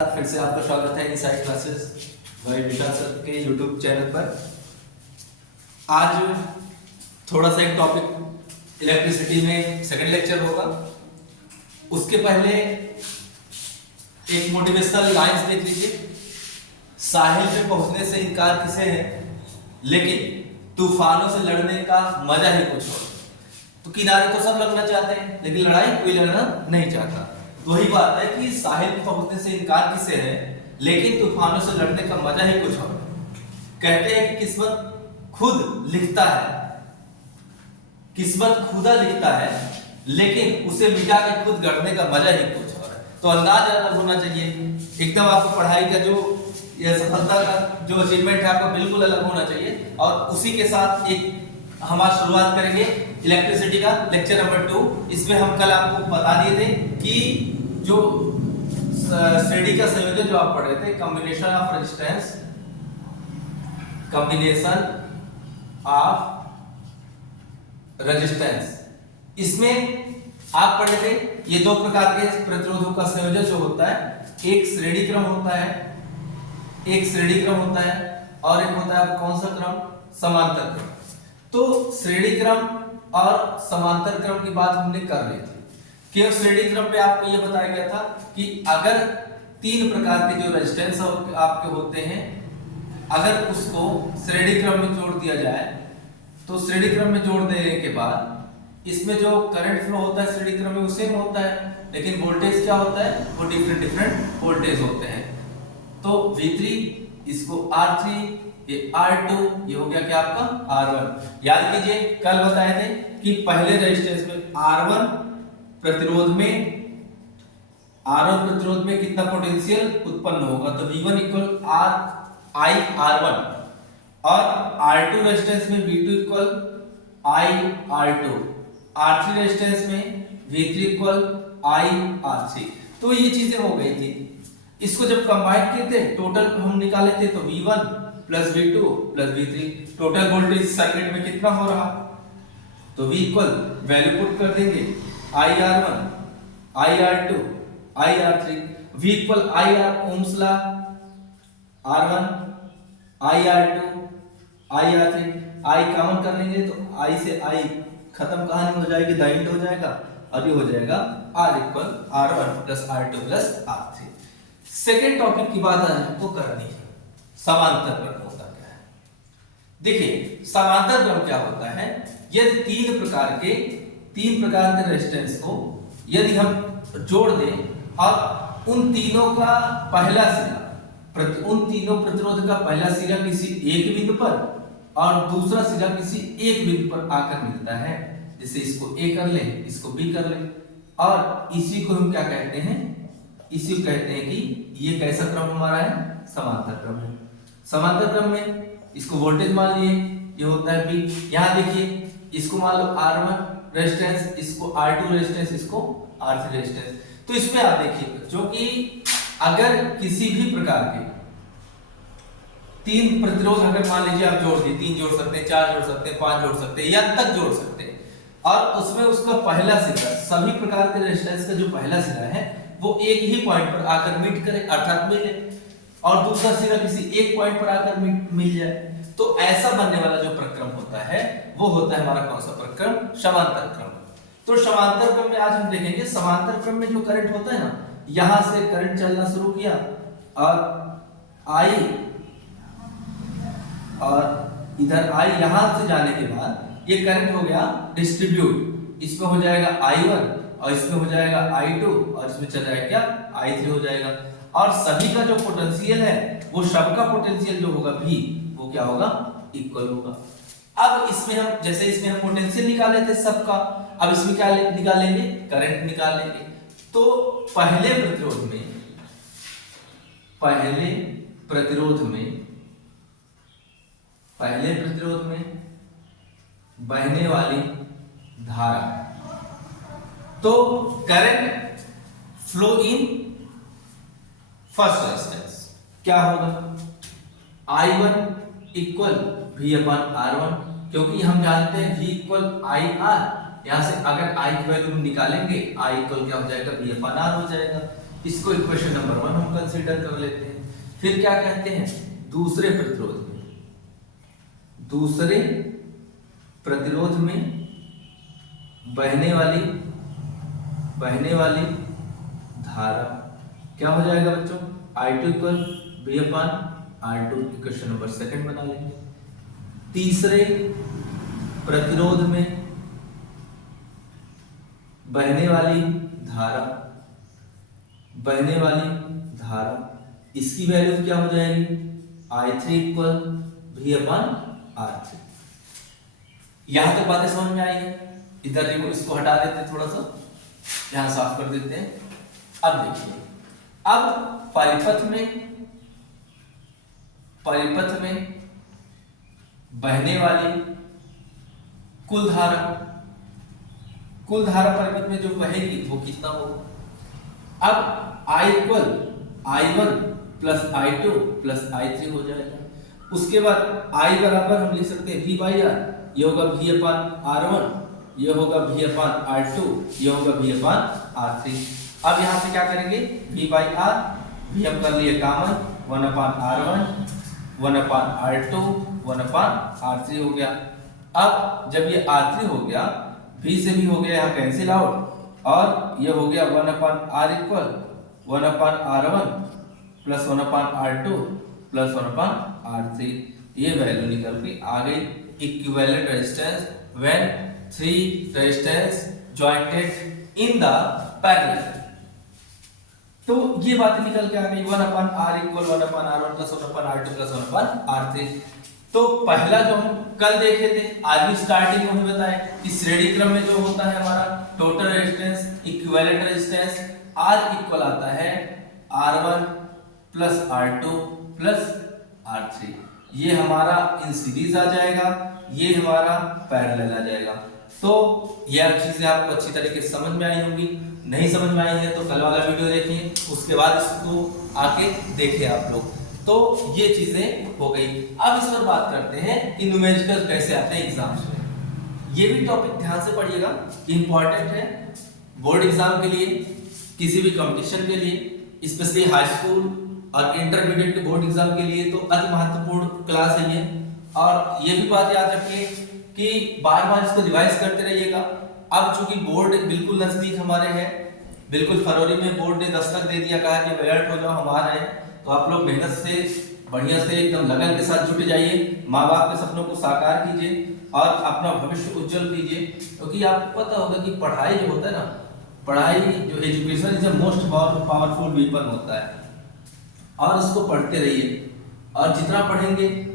फिर से आपका स्वागत है इनसाइड क्लासेस बाय विशाल सर के यूट्यूब चैनल पर। आज थोड़ा सा एक टॉपिक इलेक्ट्रिसिटी में सेकंड लेक्चर होगा। उसके पहले एक मोटिवेशनल लाइंस देख लीजिए। साहिल पे पहुंचने से इनकार किसे है, लेकिन तूफानों से लड़ने का मजा ही कुछ और। तो किनारे तो सब लगना चाहते हैं, लेकिन लड़ाई कोई लड़ना नहीं चाहता। वही बात है कि साहिल पे पहुंचने से इनकार किसे है, लेकिन तूफानों से लड़ने का मजा ही कुछ और। कहते हैं कि किस्मत खुद लिखता है, किस्मत खुदा लिखता है, लेकिन उसे मिटा के खुद गढ़ने का मजा ही कुछ और है। तो अंदाज अलग होना चाहिए एकदम। आपको पढ़ाई का जो यह सफलता का जो अचीवमेंट है आपका बिल्कुल अलग होना चाहिए। और उसी के साथ एक हमारा शुरुआत करेंगे इलेक्ट्रिसिटी का लेक्चर नंबर 2। इसमें हम कल आपको बता दिए थे कि जो श्रेणी का संयोजन जो आप पढ़ रहे थे, combination of resistance, combination of resistance, इसमें आप पढ़ रहे थे ये दो प्रकार के प्रतिरोधों का संयोजन जो होता है, एक श्रेणी क्रम होता है, एक श्रेणी क्रम होता है और एक होता है कौन सा क्रम, समांतर क्रम। तो श्रेणी क्रम और समांतर क्रम की बात हमने कर ली थी। केवल श्रेणी क्रम पे आपको यह बताया गया था कि अगर तीन प्रकार के जो रेजिस्टेंस आपके होते हैं, अगर उसको श्रेणी क्रम में जोड़ दिया जाए तो श्रेणी क्रम में जोड़ देने के बाद इसमें जो करंट फ्लो होता है श्रेणी क्रम में वो सेम होता है, लेकिन वोल्टेज क्या होता है, वो डिफरेंट वोल्टेज होते हैं। तो V3 इसको R3, ये R2, ये हो गया क्या आपका R1। याद कीजिए कल बताए थे कि पहले रेजिस्टेंस में R1 प्रतिरोध में कितना पोटेंशियल उत्पन्न होगा, तो V1 इक्वल I R1 और R2 रेजिस्टेंस में V2 equal I R2, R3 resistance में V3 इक्वल I R3। तो ये चीजें हो गई थी। इसको जब कंबाइन किए थे टोटल हम निकाले थे तो V1 plus V2 plus V3, total voltage circuit में कितना हो रहा, तो V इक्वल वैल्यू पुट कर देंगे IR1 IR2 IR3, V equal IR Ohm's law, R1 IR2 IR3, I common कर लेंगे तो I से I खत्म कहानी हो जाएगी, दाइंड हो जाएगा और ये हो जाएगा R equal R1 plus R2 plus R3। Second topic की बात आज हमको करनी है, समांतर क्रम होता क्या है। देखिए समांतर क्रम क्या होता है, यदि तीन प्रकार के रेजिस्टेंस को यदि हम जोड़ दें और उन तीनों का पहला सिरा, उन तीनों प्रतिरोध का पहला सिरा किसी एक बिंदु पर और दूसरा सिरा किसी एक बिंदु पर आकर मिलता है, जैसे इसको A कर लें, इसको B कर लें, और इसी को हम क्या कहते हैं, इसी को कहते हैं कि ये कैसा क्रम हमारा है, समांतर क्रम है। समांतर क्रम में इसको वोल्टेज मान लिए ये होता है B। यहाँ देखिए इसको मान लो R1 रेजिस्टेंस, इसको R2 रेजिस्टेंस, इसको R3 रेजिस्टेंस। तो इसमें आप देखिए जो कि अगर किसी भी प्रकार के तीन प्रतिरोध अगर मान लीजिए आप जोड़ दिए, 3 जोड़ सकते हैं, 4 जोड़ सकते हैं, 5 जोड़ सकते हैं या तक जोड़ सकते हैं, और उसमें उसका पहला सिरा, सभी प्रकार के रेजिस्टेंस का जो पहला सिरा है वो एक ही पॉइंट पर आकर मीट करे अर्थात मिले, और दूसरा सिरा किसी एक पॉइंट पर आकर मिल जाए, तो ऐसा बनने वाला जो प्रक्रम होता है वो होता है हमारा कौन सा प्रक्रम, समांतर क्रम। तो समांतर क्रम में आज हम देखेंगे समांतर क्रम में जो करंट होता है ना, यहां से करंट चलना शुरू किया और I और इधर I यहां से जाने के बाद ये करंट हो गया डिस्ट्रीब्यूट, इसमें हो जाएगा I1 और इसमें हो जाएगा I2 और इसमें चल जाएगा क्या I3 हो जाएगा, और सभी का जो पोटेंशियल है वो सबका पोटेंशियल जो होगा भी वो क्या होगा, इक्वल होगा। अब इसमें हम जैसे इसमें हम पोटेंशियल निकाले थे सबका, अब इसमें क्या निकालेंगे, करंट निकाल लेंगे। तो पहले प्रतिरोध में बहने वाली धारा, तो current flow in first resistance क्या होगा, I1 इक्वल V अपन R1, क्योंकि हम जानते हैं V इक्वल IR, यहां से अगर I की वैल्यू हम निकालेंगे I इक्वल क्या हो जाएगा V अपन R हो जाएगा। इसको इक्वेशन नंबर 1 हम कंसीडर कर लेते हैं। फिर क्या कहते हैं, दूसरे प्रतिरोध में बहने वाली धारा क्या हो जाएगा बच्चों, I2 इक्वल V अपान R2, इक्वेशन नंबर 2 बना लेंगे। तीसरे प्रतिरोध में बहने वाली धारा इसकी वैल्यू क्या हो जाएगी, I3 इक्वल V अपान R3। यहां तक बातें समझ में आई है। इधर देखो, इसको हटा देते हैं, थोड़ा सा यहां साफ कर देते हैं। अब देखिए, अब परिपथ में बहने वाली कुल धारा परिपथ में जो बहेगी वो कितना होगा। अब I equal I1 plus I2 plus I3 हो जाएगा। उसके बाद I बराबर हम लिख सकते हैं V बाई R, ये होगा V अपान R1, ये होगा V अपान R2, ये होगा V अपान R3। अब यहां से क्या करेंगे, V बाई R, V हम कर लिए कॉमन, 1 अपान R1, 1 अपान R2, 1 अपान R3 हो गया। अब जब ये R3 हो गया, V से भी हो गया यहाँ कैंसिल आउट, और ये हो गया 1 अपान R इक्वल 1 अपान R1 प्लस 1 अपान R2 प्लस 1 अपान R3। ये वैल्यू निकल के आ गई equivalent resistance when 3 resistance jointed in the parallel. तो ये बात निकल के आ गई 1 अपान R इक्वल 1 अपान R1 प्लस 1 अपान R2 प्लस 1 अपान R3। तो पहला जो हम कल देखे थे, आज भी स्टार्टिंग में हमें बताया कि श्रेणी क्रम में जो होता है हमारा total resistance equivalent resistance R equal आता है R1 plus R2 plus R3। ये हमारा इन सीरीज आ जाएगा, ये हमारा पैरेलल आ जाएगा। तो यह चीजें आपको अच्छी तरीके से समझ में आई होंगी। नहीं समझ में आई है तो कल वाला वीडियो देखिए, उसके बाद इसको आके देखिए आप लोग। तो ये चीजें हो गई। अब इस पर बात करते हैं कि न्यूमेरिकल कैसे आते हैं एग्जाम्स में। ये भी टॉपिक ध्यान से पढ़िएगा, इंपॉर्टेंट है बोर्ड एग्जाम के लिए, किसी भी कंपटीशन के लिए, स्पेशली हाई स्कूल और इंटरमीडिएट के बोर्ड एग्जाम के लिए तो अति महत्वपूर्ण क्लास है ये। और ये भी बात याद रखिए कि बार बार इसको रिवाइज करते रहिएगा। अब चूंकि बोर्ड बिल्कुल नजदीक हमारे है, बिल्कुल फरवरी में बोर्ड ने दस्तक दे दिया, कहा कि अलर्ट हो जाओ हम आ रहे हैं। तो आप लोग मेहनत से बढ़िया से एकदम लगन के साथ जुटे जाइए, माँ बाप के सपनों को साकार कीजिए और अपना भविष्य उज्जवल कीजिए। क्योंकि आपको पता होगा कि पढ़ाई जो होता है ना, पढ़ाई जो education is the most powerful weapon होता है, और उसको पढ़ते रहिए, और जितना पढ़ेंगे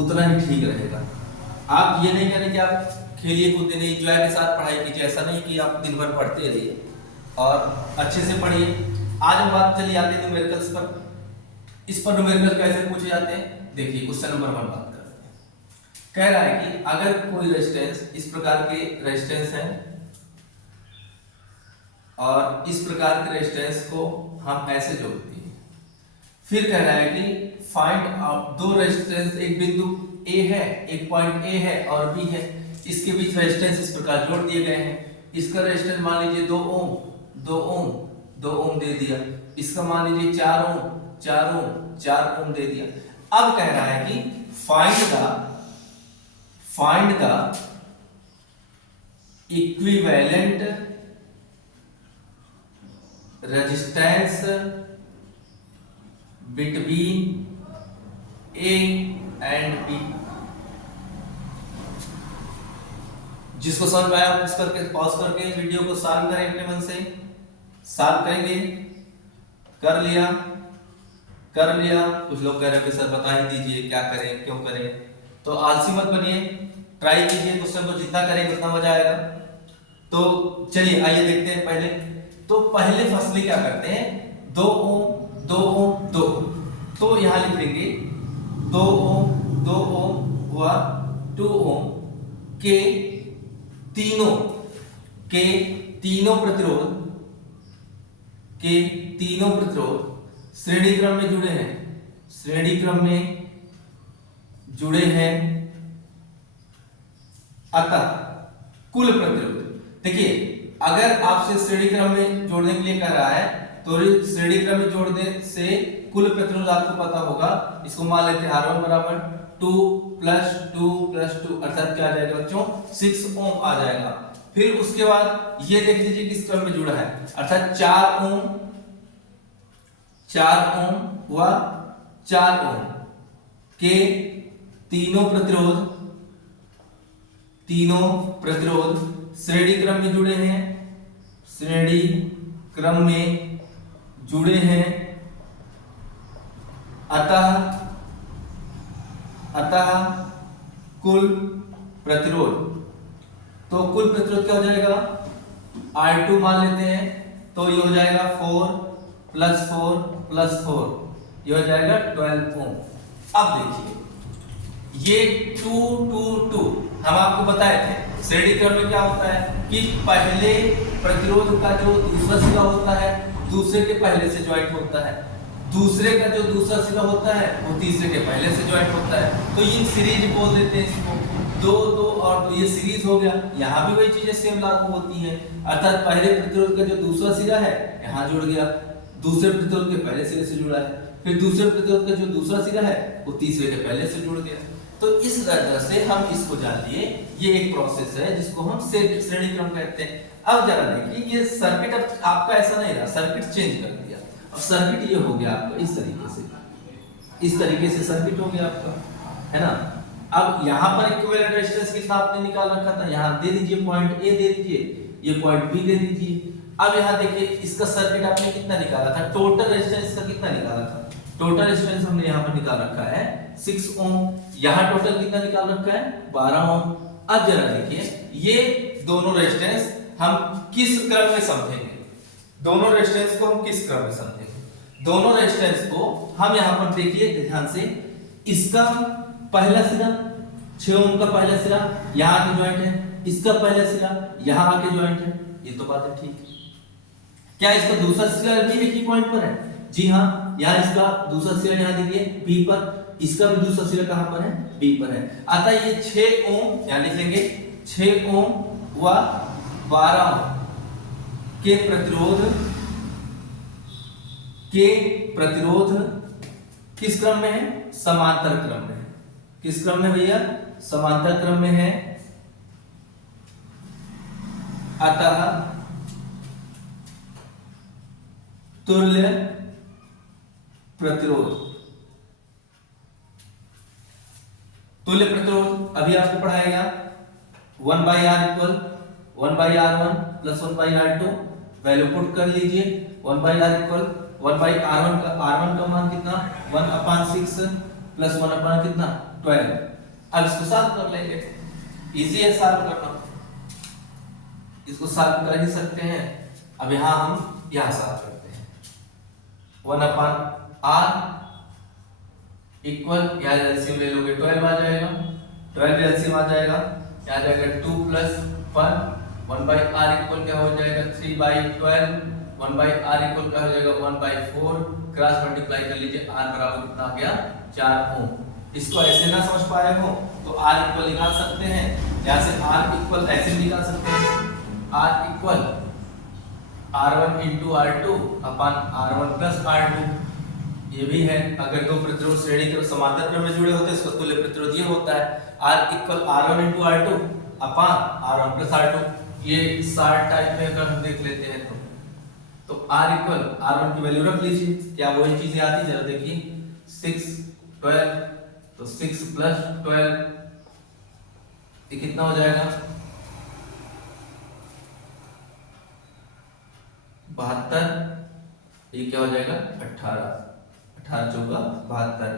उतना ही ठीक रहेगा। आप ये नहीं करें कि आप खेलिए कूदे नहीं, एंजॉय के साथ पढ़ाई कीजिए। ऐसा नहीं कि आप दिन भर पढ़ते रहिए और अच्छे से पढ़िए। आज हम बात चली आते हैं न्यूमेरिकल्स पर। इस पर न्यूमेरिकल कैसे पूछे जाते हैं, देखिए क्वेश्चन नंबर 1 बात करते हैं। कह रहा है कि अगर कोई रेजिस्टेंस, इस प्रकार के रेजिस्टेंस है और इस प्रकार के रेजिस्टेंस को हम ऐसे जोड़ते हैं। फिर कह रहा है कि फाइंड आउट दो रेजिस्टेंस, एक बिंदु A है, एक पॉइंट A है और B है, इसके बीच रेजिस्टेंस इस प्रकार जोड़ दिए गए हैं। इसका रेजिस्टेंस मान लीजिए 2 ओम दे दिया, इसका मान लीजिए 4 ओम दे दिया। अब कह रहा है कि find the equivalent resistance between A and B। जिसको समझ में आया पॉज करके वीडियो को सॉल्व करें, अपने मन से सॉल्व करेंगे। कर लिया। कुछ लोग कह रहे हैं कि सर बता ही दीजिए क्या करें, क्यों करें। तो आलसी मत बनिए, ट्राई कीजिए, क्वेश्चन को जितना करेंगे उतना मजा आएगा। तो चलिए आइए देखते हैं। पहले फसली क्या करते हैं, 2 ओम। तो यहां लिख देंगे 2 ओम हुआ 2 ओम के तीनों प्रतिरोध श्रेणी क्रम में जुड़े हैं। अतः कुल प्रतिरोध, देखिए अगर आपसे श्रेणी क्रम में जोड़ने के लिए कह रहा है तो श्रेणी क्रम में जोड़ने से कुल प्रतिरोध आपको पता होगा। इसको मान लेते हैं R1 बराबर 2 + 2 + 2 अर्थात क्या आ जाएगा बच्चों 6 ओम आ जाएगा। फिर उसके बाद ये देख लीजिए किस क्रम में जुड़ा है, अर्थात 4 ओम व 4 ओम के तीनों प्रतिरोध श्रेणी क्रम में जुड़े हैं, श्रेणी क्रम में जुड़े हैं। अतः कुल प्रतिरोध, तो कुल प्रतिरोध क्या हो जाएगा R2 मान लेते हैं, तो ये हो जाएगा 4 + 4 + 4, ये हो जाएगा 12 ओम। अब देखिए ये 2 2 2 हम आपको बताए थे श्रेणी क्रम में क्या होता है कि पहले प्रतिरोध का जो दूसरा सिरा होता है दूसरे के पहले से ज्वाइंट होता है, दूसरे का जो दूसरा सिरा होता है वो तीसरे के पहले से ज्वाइंट होता है। तो ये सीरीज बोल देते हैं इसको, 2 2 और 2 ये सीरीज हो गया। यहाँ भी वही चीजें सेम लागू होती हैं, अर्थात पहले प्रतिरोध का जो दूसरा सिरा है यहाँ जुड़ गया, दूसरे प्रतिरोध के पहले सिरे से जुड़ा है, फिर दूसरे प्रतिरोध का जो दूसरा सिरा है वो तीसरे के पहले से जुड़ गया। तो इस तरह से हम इसको जान लिए, ये एक प्रोसेस है जिसको हम श्रेणी क्रम कहते हैं। अब जरा देखिए ये सर्किट अब आपका ऐसा नहीं रहा, सर्किट चेंज कर दिया। अब सर्किट ये हो गया आपका इस तरीके से सर्किट हो गया आपका, है ना। अब यहाँ पर इक्विवेलेंट रेजिस्टेंस कितना आपने निकाल रखा था, यहाँ दे दीजिए पॉइंट ए दे दीजिए, ये पॉइंट बी दे दीजिए। अब यहाँ देखिए इसका सर्किट आपने कितना निकाला था, टोटल रेजिस्टेंस का कितना निकाला था, टोटल रेजिस्टेंस हमने यहाँ पर निकाल रखा है 6 ओम, यहाँ टोटल कितना निकाल रखा है 12 ओम। अब जरा देखिए ये दोनों रेजिस्टेंस हम किस क्रम में समझेंगे, दोनों रेजिस्टेंस को हम किस क्रम में समझेंगे। दोनों रेजिस्टेंस को हम यहाँ पर देखिए ध्यान से, इसका पहला सिरा 6 ओम का पहला सिरा यहाँ आके ज्वाइंट है, इसका पहला सिरा यहाँ आके ज्वाइंट है, ये तो बात है ठीक है। क्या इसका दूसरा सिरा भी एक ही पॉइंट पर है, जी हाँ, यहाँ इसका दूसरा सिरा यहाँ देखिए बी पर, इसका भी दूसरा सिरा कहां पर है बी पर है। अतः ये 6 ओम यहाँ लिख लेंगे 6 ओम व 12 ओम के प्रतिरोध किस क्रम में है, समांतर क्रम में है। किस क्रम में भैया, समांतर क्रम में है। अतः तुल्य प्रतिरोध, तुल्य प्रतिरोध अभी आपको पढ़ाएगा 1/R = 1/R1 + 1/R2, value put कर लीजिए। 1/R = 1/R1 का R1 का मान कितना 1/6 + 1/ कितना 12। अब इसको सॉल्व कर लेंगे, इजी है सॉल्व करना, इसको सॉल्व कर ही सकते हैं। अब यहां हम यहां सॉल्व करते हैं 1/R इक्वल, यहाँ एलसीएम ले लोगे 12 आ जाएगा, 12 एलसीएम आ जाएगा, यहाँ आ जाएगा 2 + 1, 1/R इक्वल क्या हो जाएगा 3/12, 1/R इक्वल क्या हो जाएगा 1/4, क्रॉस मल्टीप्लाई कर लीजिए, R बराबर कितना आ गया 4 ओम। इसको ऐसे ना समझ पाए हो तो R इक्वल निकाल सकते हैं, यहाँ से R इक्वल ऐसे निकाल सकते हैं, R इक्वल R1 × R2 अपन R1 + R2, ये भी है। अगर दो प्रतिरोध श्रेणी क्रम समांतर क्रम में जुड़े होते हैं इसका तुल्य प्रतिरोध ये होता है R इक्वल R1 × R2 अपन R1 + R2। ये शार्ट टाइप में अगर हम देख लेते हैं तो R इक्वल R1 की वैल्यू रख लीजिए, क्या वही चीजें आती, जरा देखिए 6 12, तो 6 + 12 ये कितना हो जाएगा 72, ये क्या हो जाएगा 18, 18 चौका 72,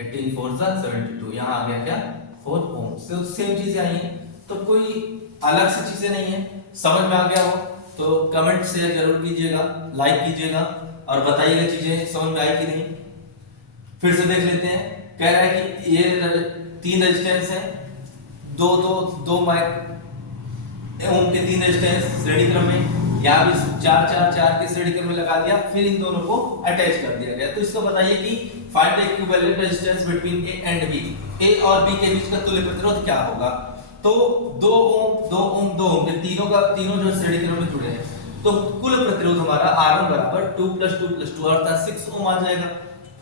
18 4 72, यहाँ आ गया क्या 4 ओम। सेम चीजें आई हैं, तो कोई अलग से चीजें नहीं है। समझ में आ गया हो तो कमेंट शेयर जरूर कीजिएगा, लाइक कीजिएगा और बताइएगा चीजें समझ में आई कि नहीं। फिर से देख लेते हैं, कह रहा है कि ये 3 रेजिस्टेंस है, 2 माइक ओम के 3 रेजिस्टेंस श्रेणी क्रम में, यहाँ भी 4 4 4 के श्रेणी क्रम में लगा दिया, फिर इन दोनों को अटैच कर दिया गया। तो इसको बताइए कि find the equivalent resistance between A and B, A और बी के बीच का तुल्य प्रतिरोध क्या होगा। तो 2 ओम 2 ओम 2 ओम, तीनों जो श्रेणी क्रम में जुड़े हैं, तो कुल प्रतिरोध हमारा R1 बराबर 2 + 2 + 2 अर्थात 6 ओम आ जाएगा।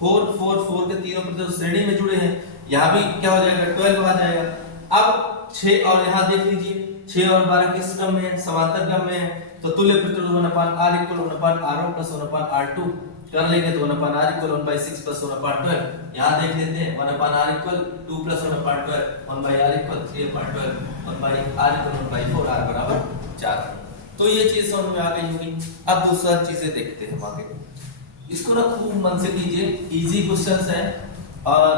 4 4 4 के तीनों प्रतिरोध श्रेणी में जुड़े हैं, यहाँ भी क्या हो जाएगा 12 आ जाएगा। अब 6 और यहाँ देख लीजिए 6 और 12 किस क्रम में है, समांतर क्रम में है, तो तुल्य प्रतिरोध 1/R = 1/R1 + 1/R2 कर लेंगे तो 1/R = 1/6 + 1/12। यहाँ देख लेते हैं 1/R = 2 + 1/12, 1/R = 3/12, 1/R = 1/4, R बराबर 4। तो ये चीज समझ में आ गई होगी। अब दूसरा चीजें देखते हैं आगे, इसको ना खूब मन से कीजिए, इजी क्वेश्चंस है। और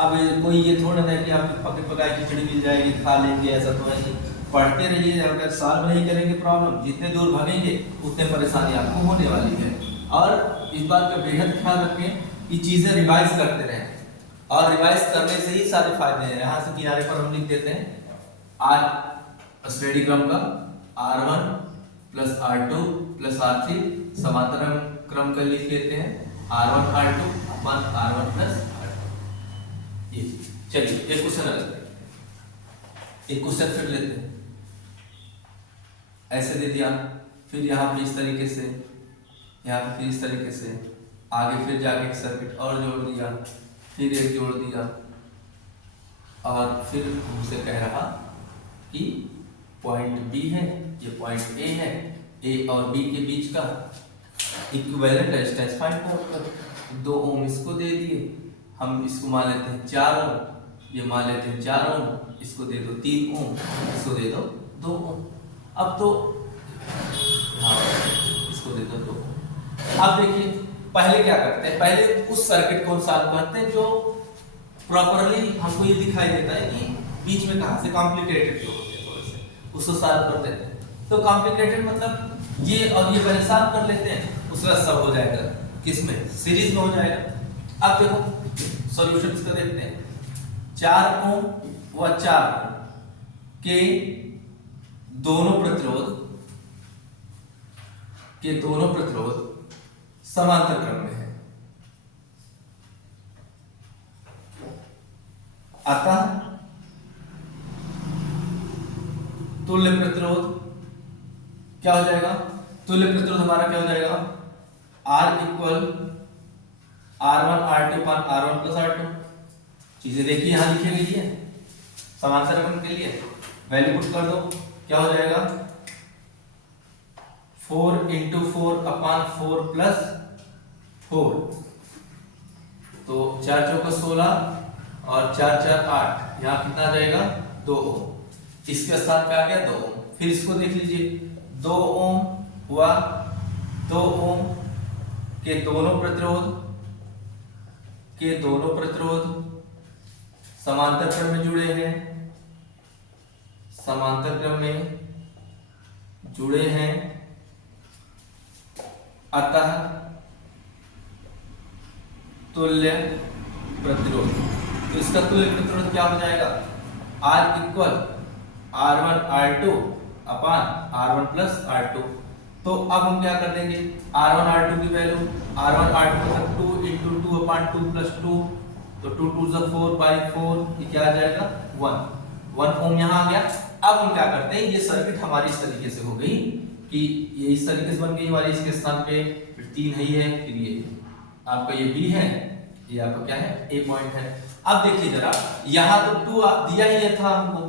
अब कोई ये थोड़ा ना कि आपको पकी पकाई खिचड़ी मिल जाएगी खा लेंगे, ऐसा तो है नहीं। पढ़ते रहिए, अगर सॉल्व नहीं करेंगे प्रॉब्लम, जितने दूर भागेंगे उतने परेशानी आपको होने वाली है। और इस बात का बेहद ख्याल रखें कि चीजें रिवाइज करते रहें, और रिवाइज करने से ही सारे फायदे हैं। यहाँ से किनारे पर हम लिख देते हैं आर श्रेणी क्रम का R1 + R2 + R3, समांतर क्रम का लिख लेते हैं R1 R2 / R1 + R2। ये चलिए एक क्वेश्चन फिर लेते हैं। ऐसे दे दिया, फिर यहाँ पे इस तरीके से, यहाँ पे फिर इस तरीके से, आगे फिर जाके एक सर्किट और जोड़ दिया, फिर एक जोड़ दिया, और फिर हमसे कह रहा कि पॉइंट बी है, ये पॉइंट ए है, ए और बी के बीच का इक्विवेलेंट रेजिस्टेंस फाइंड करो। 2 ओम इसको दे दिए, हम इसको मान लेते हैं 4 ओम, ये मान लेते हैं 4 ओम, इसको दे दो 3 ओम, इसको दे दो 2 ओम। अब तो हाँ, इसको दे दो 2 ओम। अब देखिए पहले क्या करते हैं, पहले उस सर्किट को सॉल्व करते हैं जो प्रॉपरली हमको ये दिखाई देता है कि बीच में कहां से कॉम्प्लिकेटेड जो होते हैं थोड़े से, उसको सॉल्व कर देते हैं। तो कॉम्प्लिकेटेड मतलब ये और ये पहले सॉल्व कर लेते हैं, उसका सब हो जाएगा किसमें, सीरीज में हो जाएगा। अब देखो सॉल्यूशन इसका देखते हैं। 4 ओम व 4 ओम के दोनों प्रतिरोध समांतर क्रम में है, अतः तुल्य प्रतिरोध क्या हो जाएगा, तुल्य प्रतिरोध हमारा क्या हो जाएगा, R = R1 R2 / R1 + R2। चीजें देखिए यहां लिखी गई है, समांतर क्रम के लिए वैल्यू पुट कर दो, क्या हो जाएगा 4 × 4/4 + 4, तो 4 × 4 = 16 और 4 × 4 = 8, यहाँ कितना आ जाएगा 2 ओम। इसके साथ पे आ गया 2 ओम। फिर इसको देख लीजिए 2 ओम व 2 ओम के दोनों प्रतिरोध समांतर क्रम में जुड़े हैं, समांतर क्रम में जुड़े हैं, अतः तुल्य प्रतिरोध। तो इसका तुल्य प्रतिरोध क्या हो जाएगा, R = R1 R2 / R1 + R2। तो अब हम क्या कर देंगे, R1 R2 की वैल्यू, R1 R2 मतलब 2 × 2/2 + 2, तो 2 × 2 = 4/4, ये क्या आ जाएगा 1 ओम यहाँ आ गया। अब हम क्या करते हैं, ये सर्किट हमारी इस तरीके से हो गई कि ये इस तरीके से बन गई हमारी, इसके स्थान पे 3 ही है, फिर ये आपका ये बी है, ये आपका क्या है ए पॉइंट है। अब देखिए जरा, यहाँ तो 2 दिया ही था हमको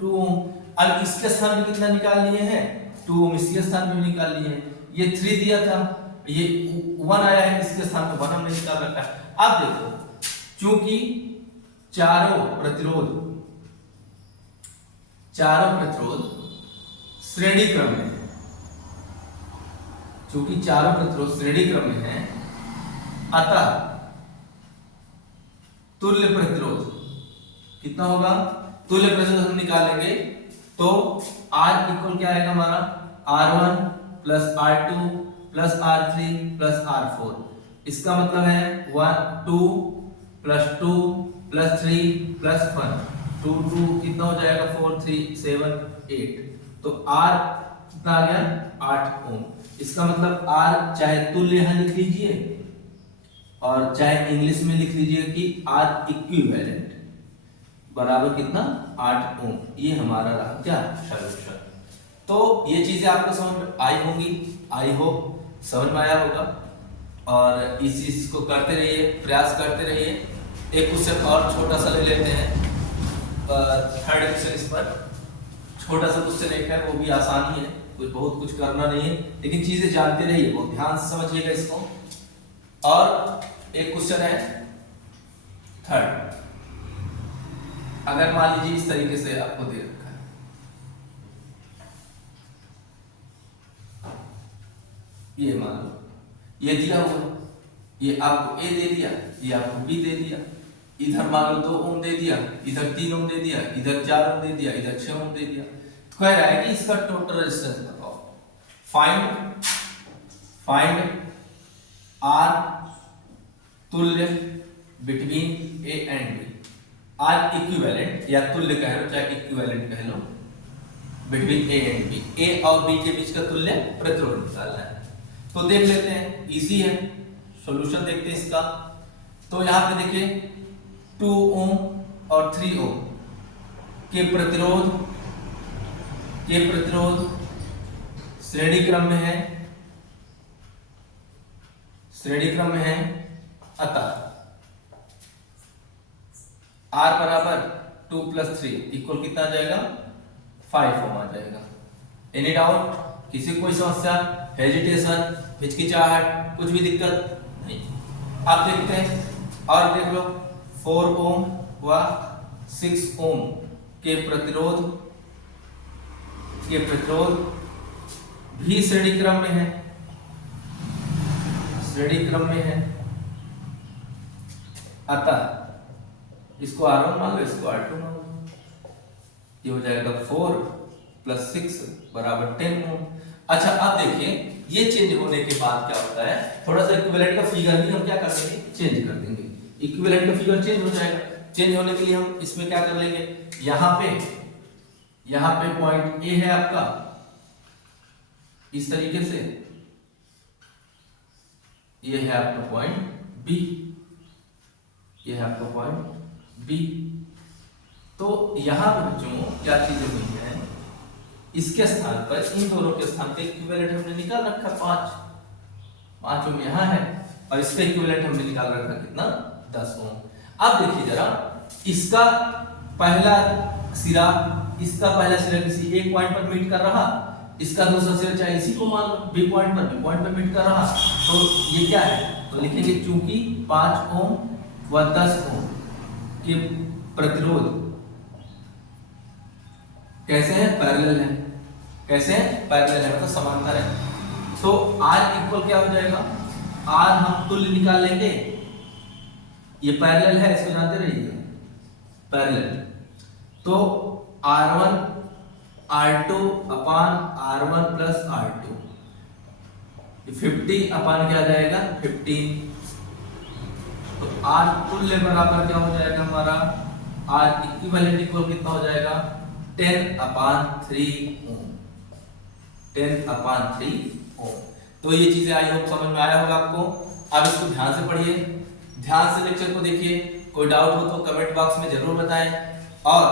2 ओम, अब इसके स्थान पे कितना निकाल लिए हैं 2 ओम, इसके स्थान पे निकाल लिए हैं। ये 3 दिया था, ये 1 आया है, इसके स्थान पे 1 हमने निकाल रखा है। अब देखो चूंकि चारों प्रतिरोध श्रेणी क्रम में है, चूंकि चारों प्रतिरोध श्रेणी क्रम में है, अतः तुल्य प्रतिरोध कितना होगा, तुल्य प्रतिरोध हम निकालेंगे तो R = क्या आएगा हमारा, R1 + R2 + R3 + R4। इसका मतलब है 2 + 2 + 3 + 1, 2 2 कितना हो जाएगा 4 3 7 8, तो R कितना आ गया 8 ओम। इसका मतलब R चाहे तुल्य यहां लिख लीजिए और चाहे इंग्लिश में लिख लीजिए कि R इक्विवेलेंट बराबर कितना 8 ओम। ये हमारा रहा क्या सॉल्यूशन। तो ये चीजें आपको समझ में आई होंगी, आई होप समझ में आया होगा। और इस चीज को करते रहिए, प्रयास करते रहिए। एक क्वेश्चन और छोटा सा ले लेते हैं, थर्ड क्वेश्चन। इस पर छोटा सा क्वेश्चन एक है, वो भी आसान ही है, बहुत कुछ करना नहीं है, लेकिन चीजें जानते रहिए, बहुत ध्यान से समझिएगा इसको। और एक क्वेश्चन है थर्ड, अगर मान लीजिए इस तरीके से आपको दे रखा है, ये मान लो ये दिया हुआ, ये आपको ए दे दिया, ये आपको बी दे दिया, इधर मान लो 2 ओम दे दिया, इधर 3 ओम दे दिया, इधर 4 ओम दे दिया, इधर 6 ओम दे दिया। तो कह रहा है कि इसका टोटल रेजिस्टेंस बताओ। फाइंड आर तुल्य between A and B. R equivalent या तुल्य कह लो, चाहे इक्विवेलेंट कह लो, between A and B, A और बी के बीच का तुल्य प्रतिरोध निकालना है। तो देख लेते हैं, इजी है, सॉल्यूशन देखते हैं इसका। तो यहां पे देखिए 2 ओम और 3 ओम के प्रतिरोध श्रेणी क्रम में है, अतः R बराबर 2 + 3 इक्वल कितना आ जाएगा, 5 ओम आ जाएगा। एनी डाउट, किसी कोई समस्या, हेजिटेशन, हिचकिचाहट, कुछ भी दिक्कत नहीं। आप देखते हैं और देख लो 4 ओम व 6 ओम के प्रतिरोध भी श्रेणी क्रम में है, अतः इसको R1 मान लो, इसको R2 मान लो, ये हो जाएगा 4 + 6 = 10 ओम। अच्छा अब देखिए ये चेंज होने के बाद क्या होता है, थोड़ा सा इक्विवेलेंट का फिगर भी हम क्या कर देंगे, चेंज कर देंगे। इक्विवेलेंट का फिगर चेंज हो जाएगा। चेंज होने के लिए हम इसमें क्या कर लेंगे, यहाँ पे पॉइंट ए है आपका इस तरीके से, ये है आपका पॉइंट बी, ये है आपका पॉइंट बी। तो यहां पे बच्चों क्या चीजें हुई है, इसके स्थान पर, इन दोनों के स्थान पे इक्विवेलेंट हमने निकाल रखा 5 ओम यहाँ है, और इसका इक्विवेलेंट हमने निकाल रखा कितना, 10 ओम। अब देखिए जरा, इसका पहला सिरा किसी एक पॉइंट पर मीट कर रहा, इसका दूसरा सिरा चाहे इसी को मान लो बी पॉइंट पर मीट कर रहा, तो ये क्या है, तो लिखेंगे चूंकि 5 ओम व 10 ओम के प्रतिरोध कैसे हैं, पैरेलल है। कैसे हैं, पैरेलल है, मतलब समांतर है। तो R इक्वल क्या हो जाएगा, R हम तुल्य निकाल लेंगे, ये पैरेलल है, इसको जानते रहिए, पैरेलल। तो R1 R2 अपान R1 + R2, 50 अपान क्या जाएगा, 15। तो R तुल्य बराबर क्या हो जाएगा हमारा, R इक्विवेलेंट इक्वल कितना हो जाएगा, 10/3 ओम, 10/3 ओम। तो ये चीजें आई होप समझ में आया होगा आपको। अब इसको ध्यान से पढ़िए, ध्यान से लेक्चर को देखिए, कोई डाउट हो तो कमेंट बॉक्स में जरूर बताएं। और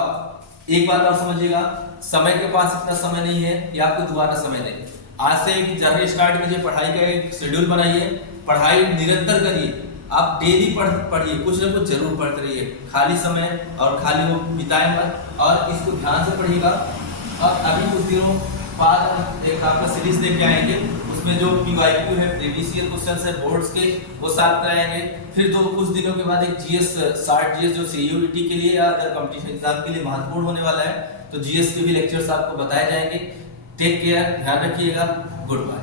एक बात और समझिएगा, समय के पास इतना समय नहीं है कि आपको दोबारा समय दें। आज से एक जर्नी स्टार्ट कीजिए, पढ़ाई का एक शेड्यूल बनाइए, पढ़ाई निरंतर करिए, आप डेली पढ़िए, कुछ ना कुछ जरूर पढ़ते रहिए, खाली समय और खाली वो बिताएं मत, और इसको ध्यान से पढ़िएगा। और अभी कुछ दिनों बाद एक आपका सीरीज लेके आएंगे, उसमें जो PYQ है, प्रीवियस ईयर क्वेश्चंस है बोर्ड्स के, वो साथ कराएंगे। फिर कुछ दिनों के बाद एक GS 60 GS जो CUET के लिए या अदर कंपटीशन एग्जाम के लिए महत्वपूर्ण होने वाला है, तो GS के भी लेक्चर्स आपको बताए जाएंगे। टेक केयर, ध्यान रखिएगा, गुड बाय।